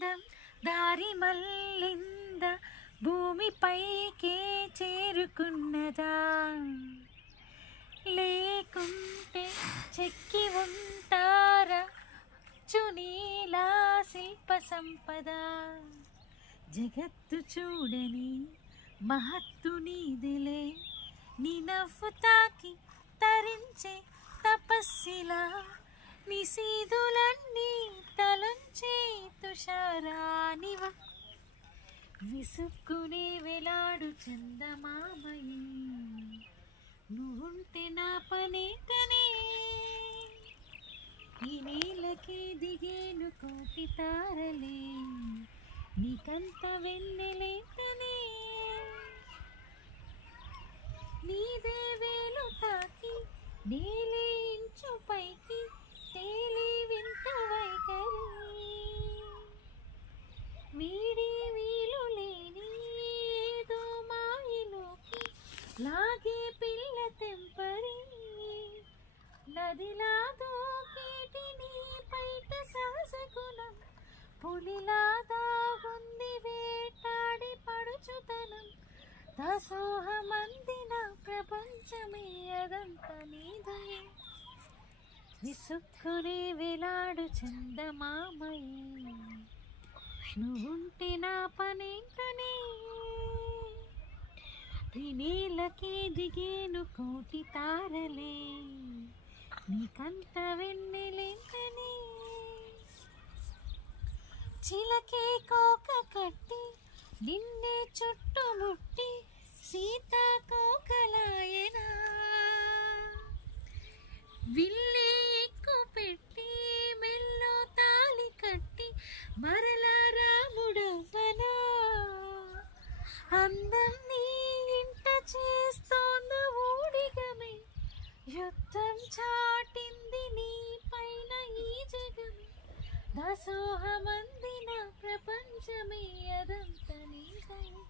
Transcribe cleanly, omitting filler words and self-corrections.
అందం దారి మళ్ళింద భూమిపైకే చేరుకున్నదా లేకుంటే చెక్కి ఉంటారా చునీలా శిల్ప సంపద జగత్తు చూడని మహత్తు నీదిలే నీ నవ్వు తాకి తరించే తపస్సిలా నిశీదులన్నీ తలంచే తుషారానివ విసుక్కునే వేలాడు చందమామయి నువ్వుంటే నా పనేటనే ఈ నేలకి దిగేను కోటి తారలే నీకంత వెన్నెలేటనే నీదే వేలు తాకి నేలే ఇంచు పైకి తేలి వింత వైఖరి వీడి వీలు లేని ఏదో మాయలోకి లాగే పిల్ల తెంపరి నదిలా దూకేటి నీ పైట సహజగుణం పులిలా దాగుంది వేటాడి పడుచుతనం దాసోహమందిన ప్రపంచమే అదంతా నీదయే విసుక్కునే వేలాడు చందమామయి నువ్వుంటే నా పనేంటనే ఈ నేలకే దిగేను కోటి తారలే నీకంత వెన్నెలేంటనే చిలకే కోక కట్టి నిన్నే చుట్టుముట్టి సీతాకోకలాయనా విల్లే ఎక్కు పెట్టి మెల్లో తాలి కట్టి మరలా రాముడవ్వనా అందం నీ ఇంట చేస్తోంద ఊడిగమే యుద్ధం చాటింది నీ పైన ఈ జగమే దాసోహమందిన ప్రపంచమే అదంతా నీదయే